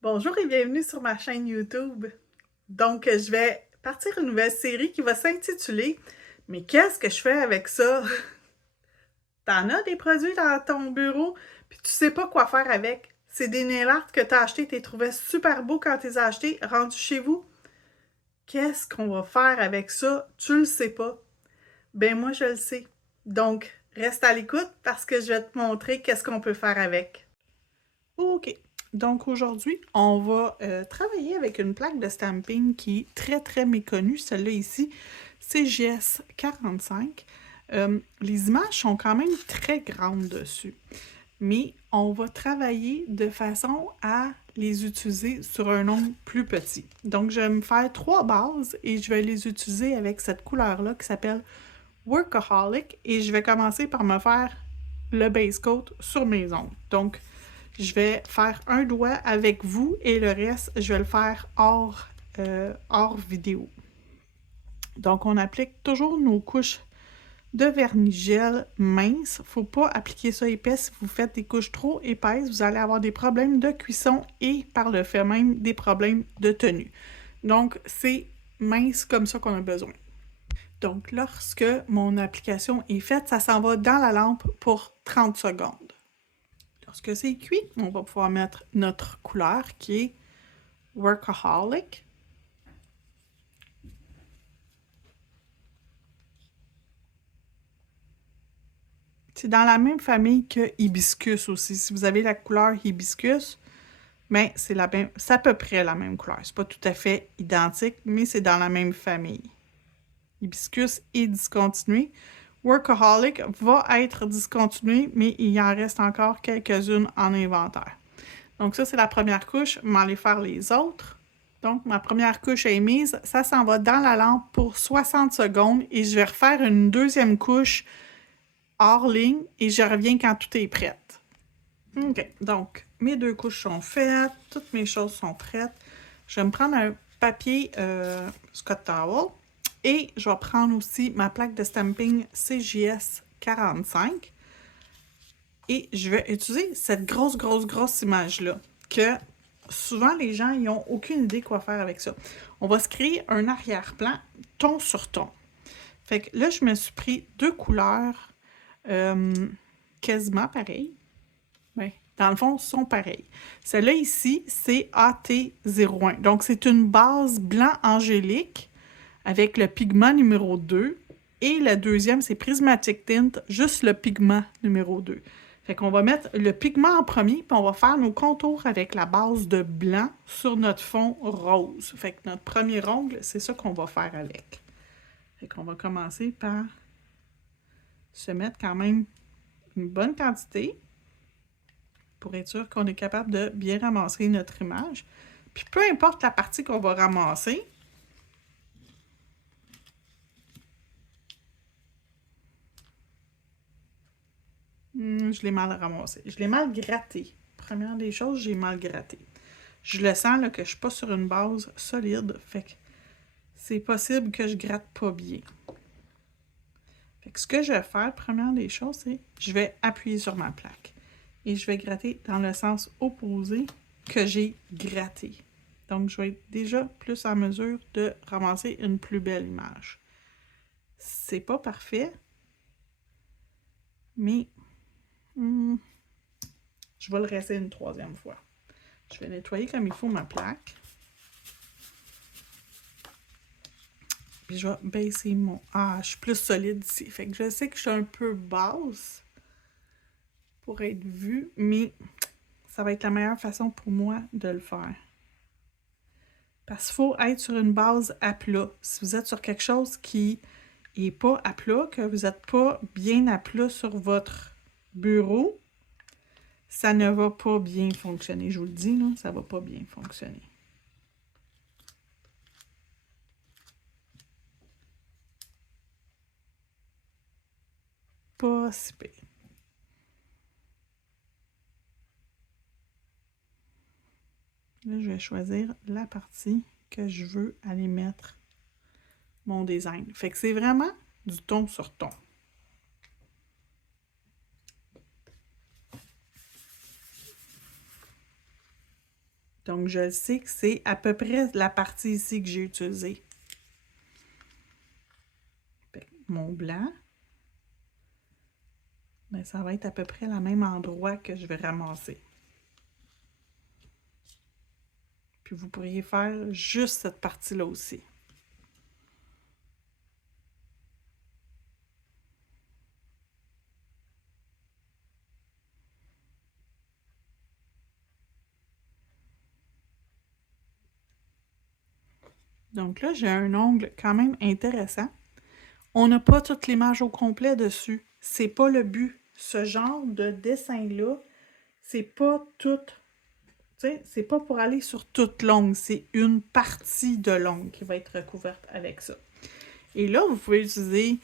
Bonjour et bienvenue sur ma chaîne YouTube. Donc, je vais partir une nouvelle série qui va s'intituler Mais qu'est-ce que je fais avec ça? T'en as des produits dans ton bureau, puis tu sais pas quoi faire avec. C'est des nail art que t'as acheté, t'es trouvé super beau quand t'es acheté, rendu chez vous. Qu'est-ce qu'on va faire avec ça? Tu le sais pas. Ben moi, je le sais. Donc, reste à l'écoute parce que je vais te montrer qu'est-ce qu'on peut faire avec. OK. Donc aujourd'hui, on va travailler avec une plaque de stamping qui est très très méconnue. Celle-là ici, CGS 45. Les images sont quand même très grandes dessus, mais on va travailler de façon à les utiliser sur un nombre plus petit. Donc je vais me faire 3 bases et je vais les utiliser avec cette couleur-là qui s'appelle Workaholic et je vais commencer par me faire le base coat sur mes ongles. Donc je vais faire un doigt avec vous et le reste, je vais le faire hors vidéo. Donc, on applique toujours nos couches de vernis gel mince. Faut pas appliquer ça épais. Si vous faites des couches trop épaisses, vous allez avoir des problèmes de cuisson et par le fait même des problèmes de tenue. Donc, c'est mince comme ça qu'on a besoin. Donc, lorsque mon application est faite, ça s'en va dans la lampe pour 30 secondes. Lorsque c'est cuit, on va pouvoir mettre notre couleur qui est Workaholic. C'est dans la même famille que Hibiscus aussi. Si vous avez la couleur Hibiscus, ben c'est à peu près la même couleur. C'est pas tout à fait identique, mais c'est dans la même famille. Hibiscus est discontinué. Workaholic va être discontinué, mais il y en reste encore quelques-unes en inventaire. Donc ça, c'est la première couche. Je vais aller faire les autres. Donc, ma première couche est mise. Ça s'en va dans la lampe pour 60 secondes et je vais refaire une deuxième couche hors ligne et je reviens quand tout est prêt. OK. Donc, mes 2 couches sont faites. Toutes mes choses sont prêtes. Je vais me prendre un papier Scott Towel et je vais prendre aussi ma plaque de stamping CJS 45 et je vais utiliser cette grosse image-là que souvent les gens ils n'ont aucune idée quoi faire avec ça. On va se créer un arrière-plan ton sur ton. Fait que là, je me suis pris 2 couleurs quasiment pareilles. Ben, dans le fond, sont pareilles. Celle-là ici, c'est AT01. Donc, c'est une base blanc angélique avec le pigment numéro 2. Et la deuxième, c'est Prismatic Tint, juste le pigment numéro 2. Fait qu'on va mettre le pigment en premier, puis on va faire nos contours avec la base de blanc sur notre fond rose. Fait que notre premier ongle, c'est ça qu'on va faire avec. Fait qu'on va commencer par se mettre quand même une bonne quantité pour être sûr qu'on est capable de bien ramasser notre image. Puis peu importe la partie qu'on va ramasser, je l'ai mal ramassé. Je l'ai mal gratté. Première des choses, j'ai mal gratté. Je le sens là, que je ne suis pas sur une base solide. Fait que c'est possible que je gratte pas bien. Fait que ce que je vais faire, première des choses, c'est je vais appuyer sur ma plaque. Et je vais gratter dans le sens opposé que j'ai gratté. Donc, je vais être déjà plus en mesure de ramasser une plus belle image. C'est pas parfait, mais je vais le rester une 3e fois. Je vais nettoyer comme il faut ma plaque. Puis je vais baisser mon... Ah, je suis plus solide ici. Fait que je sais que je suis un peu basse pour être vue, mais ça va être la meilleure façon pour moi de le faire. Parce qu'il faut être sur une base à plat. Si vous êtes sur quelque chose qui n'est pas à plat, que vous n'êtes pas bien à plat sur votre bureau, ça ne va pas bien fonctionner. Je vous le dis, là, ça ne va pas bien fonctionner. Pas si pire. Là, je vais choisir la partie que je veux aller mettre mon design. Fait que c'est vraiment du ton sur ton. Donc, je sais que c'est à peu près la partie ici que j'ai utilisée. Mon blanc, ben, ça va être à peu près le même endroit que je vais ramasser. Puis vous pourriez faire juste cette partie-là aussi. Donc là, j'ai un ongle quand même intéressant. On n'a pas toute l'image au complet dessus. C'est pas le but. Ce genre de dessin-là, c'est pas tout. Tu sais, c'est pas pour aller sur toute l'ongle. C'est une partie de l'ongle qui va être recouverte avec ça. Et là, vous pouvez utiliser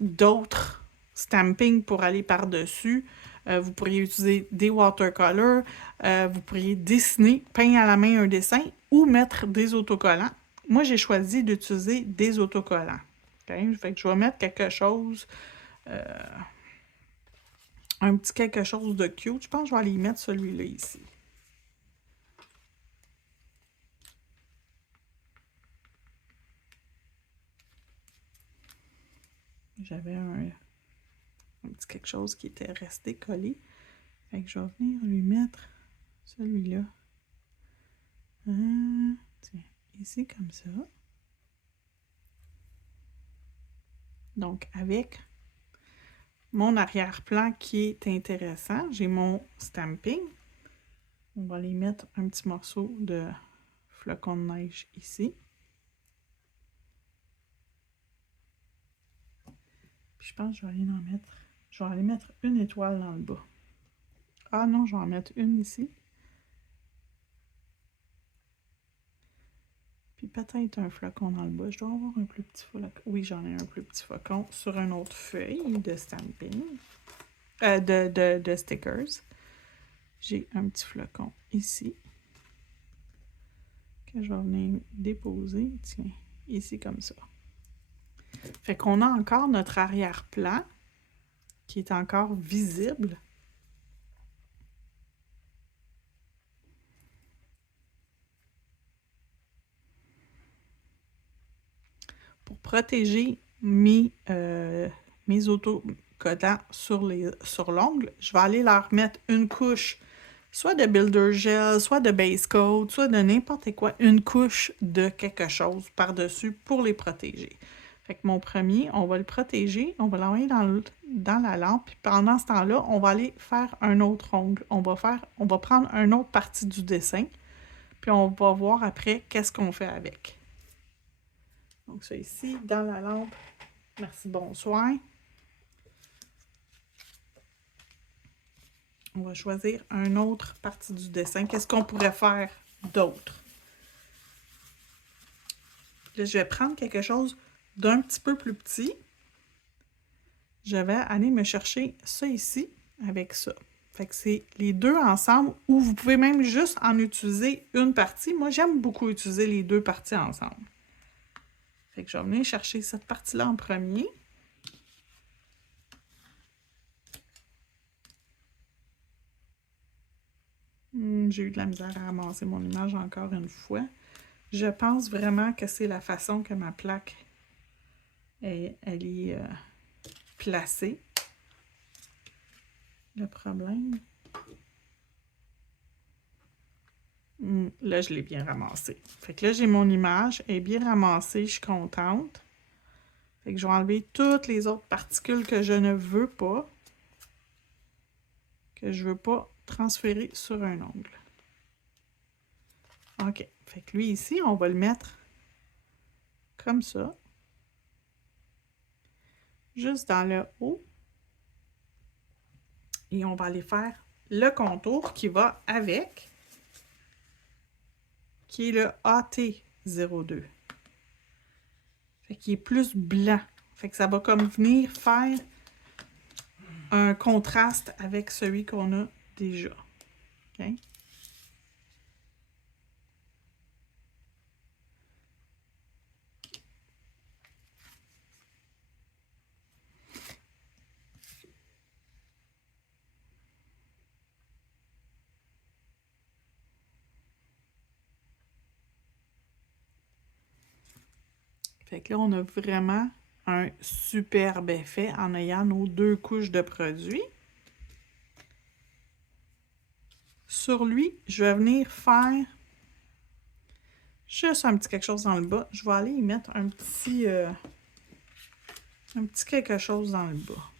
d'autres stampings pour aller par-dessus. Vous pourriez utiliser des watercolors. Vous pourriez dessiner, peindre à la main un dessin ou mettre des autocollants. Moi, j'ai choisi d'utiliser des autocollants. Okay? Fait que je vais mettre quelque chose, un petit quelque chose de cute. Je pense que je vais aller y mettre celui-là ici. J'avais un petit quelque chose qui était resté collé. Fait que je vais venir lui mettre celui-là. Tiens, ici comme ça. Donc, avec mon arrière-plan qui est intéressant, j'ai mon stamping. On va aller mettre un petit morceau de flocon de neige ici. Puis je pense que je vais aller en mettre. Je vais aller mettre une étoile dans le bas. Ah non, je vais en mettre une ici. Puis peut-être un flocon dans le bas. Je dois avoir un plus petit flocon. Oui, j'en ai un plus petit flocon sur une autre feuille de stamping. De stickers. J'ai un petit flocon ici. Que je vais venir déposer. Tiens, ici comme ça. Fait qu'on a encore notre arrière-plan qui est encore visible. Pour protéger mes autocollants sur l'ongle, je vais aller leur mettre une couche, soit de Builder Gel, soit de Base Coat, soit de n'importe quoi, une couche de quelque chose par-dessus pour les protéger. Fait que mon premier, on va le protéger, on va l'envoyer dans la lampe, puis pendant ce temps-là, on va aller faire un autre ongle. On va prendre une autre partie du dessin, puis on va voir après qu'est-ce qu'on fait avec. Donc ça ici, dans la lampe. Merci, bonsoir. On va choisir une autre partie du dessin. Qu'est-ce qu'on pourrait faire d'autre? Là, je vais prendre quelque chose d'un petit peu plus petit. Je vais aller me chercher ça ici avec ça. Fait que c'est les deux ensemble ou vous pouvez même juste en utiliser une partie. Moi, j'aime beaucoup utiliser les deux parties ensemble. Fait que je vais venir chercher cette partie-là en premier. J'ai eu de la misère à ramasser mon image encore une fois. Je pense vraiment que c'est la façon que ma plaque elle est placée. Le problème. Là, je l'ai bien ramassée. Fait que là, j'ai mon image. Elle est bien ramassée. Je suis contente. Fait que je vais enlever toutes les autres particules que je ne veux pas. Que je ne veux pas transférer sur un ongle. OK. Fait que lui, ici, on va le mettre comme ça. Juste dans le haut. Et on va aller faire le contour qui va avec, qui est le AT02. Fait qu'il est plus blanc. Fait que ça va comme venir faire un contraste avec celui qu'on a déjà. OK? Fait que là, on a vraiment un superbe effet en ayant nos 2 couches de produit. Sur lui, je vais venir faire juste un petit quelque chose dans le bas. Je vais aller y mettre un petit quelque chose dans le bas.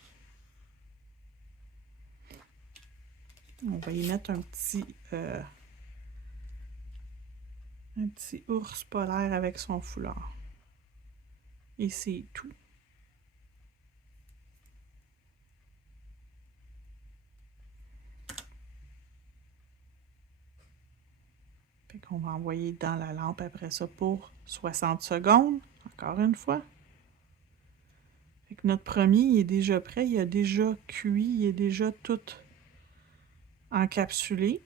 On va y mettre un petit ours polaire avec son foulard. Et c'est tout. Fait qu'on va envoyer dans la lampe après ça pour 60 secondes. Encore une fois. Fait que notre premier, il est déjà prêt. Il a déjà cuit. Il est déjà tout encapsulé.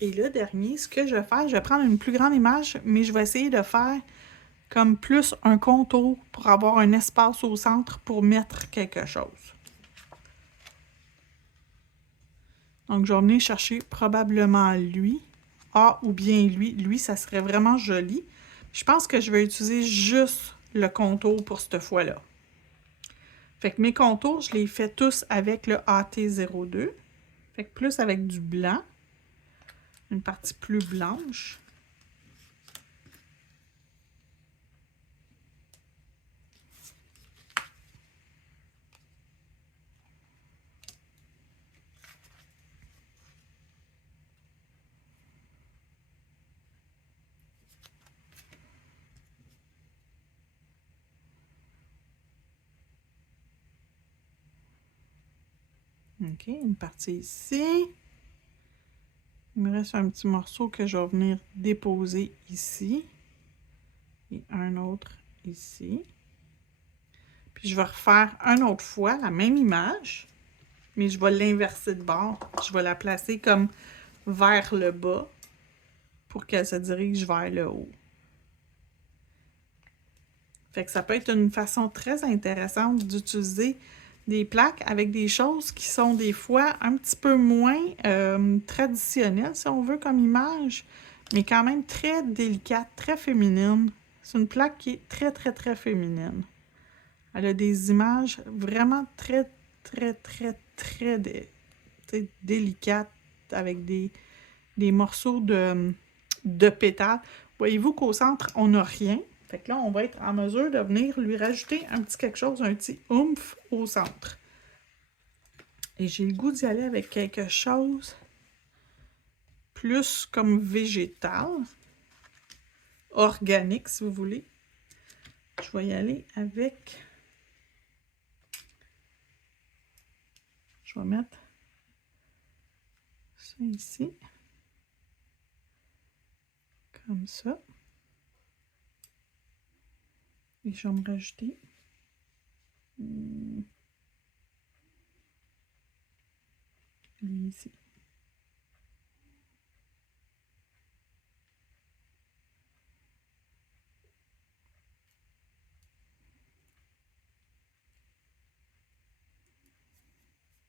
Et le dernier, ce que je vais faire, je vais prendre une plus grande image, mais je vais essayer de faire comme plus un contour pour avoir un espace au centre pour mettre quelque chose. Donc, je vais venir chercher probablement lui. Ah, ou bien lui. Lui, ça serait vraiment joli. Je pense que je vais utiliser juste le contour pour cette fois-là. Fait que mes contours, je les fais tous avec le AT02. Fait que plus avec du blanc. Une partie plus blanche. OK, une partie ici. Il me reste un petit morceau que je vais venir déposer ici. Et un autre ici. Puis je vais refaire une autre fois la même image, mais je vais l'inverser de bord. Je vais la placer comme vers le bas pour qu'elle se dirige vers le haut. Fait que ça peut être une façon très intéressante d'utiliser des plaques avec des choses qui sont des fois un petit peu moins traditionnelles, si on veut, comme image, mais quand même très délicate, très féminine. C'est une plaque qui est très, très, très féminine. Elle a des images vraiment très, très, très, très délicates avec des morceaux de pétales. Voyez-vous qu'au centre, on n'a rien. Fait que là, on va être en mesure de venir lui rajouter un petit quelque chose, un petit oomph au centre. Et j'ai le goût d'y aller avec quelque chose plus comme végétal, organique si vous voulez. Je vais y aller avec... Je vais mettre ça ici. Comme ça. Et je vais me rajouter lui ici.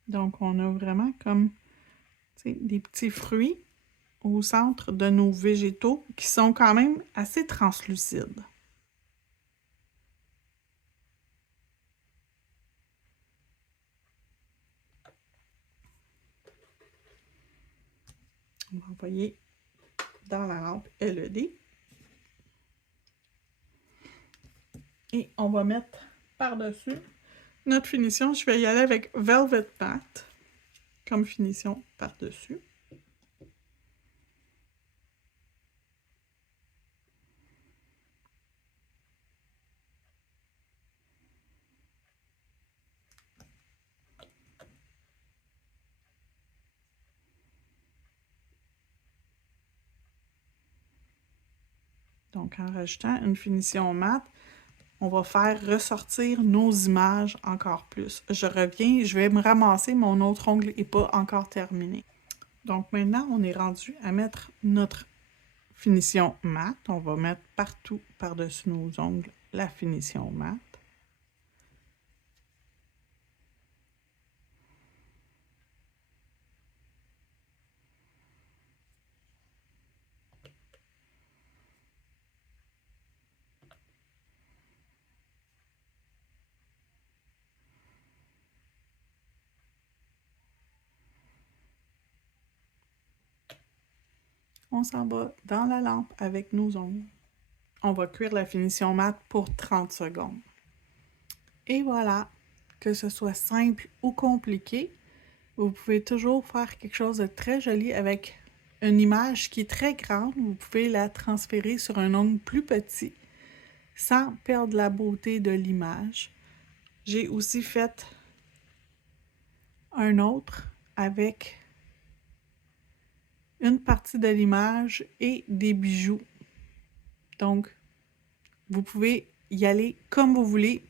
Donc, on a vraiment comme des petits fruits au centre de nos végétaux qui sont quand même assez translucides. On va envoyer dans la lampe LED. Et on va mettre par-dessus notre finition. Je vais y aller avec Velvet Matte comme finition par-dessus. Donc, en rajoutant une finition mate, on va faire ressortir nos images encore plus. Je reviens, je vais me ramasser, mon autre ongle n'est pas encore terminé. Donc maintenant, on est rendu à mettre notre finition mate. On va mettre partout par-dessus nos ongles la finition mate. on s'en va dans la lampe avec nos ongles. On va cuire la finition mat pour 30 secondes. Et voilà, que ce soit simple ou compliqué, vous pouvez toujours faire quelque chose de très joli avec une image qui est très grande. Vous pouvez la transférer sur un ongle plus petit sans perdre la beauté de l'image. J'ai aussi fait un autre avec une partie de l'image et des bijoux. Donc, vous pouvez y aller comme vous voulez.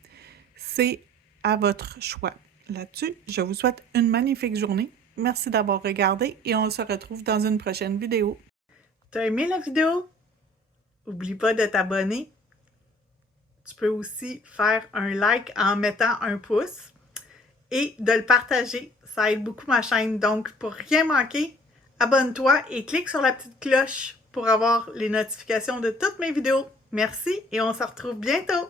C'est à votre choix. Là-dessus, je vous souhaite une magnifique journée. Merci d'avoir regardé et on se retrouve dans une prochaine vidéo. T'as aimé la vidéo? N'oublie pas de t'abonner. Tu peux aussi faire un like en mettant un pouce et de le partager. Ça aide beaucoup ma chaîne. Donc, pour rien manquer, abonne-toi et clique sur la petite cloche pour avoir les notifications de toutes mes vidéos. Merci et on se retrouve bientôt!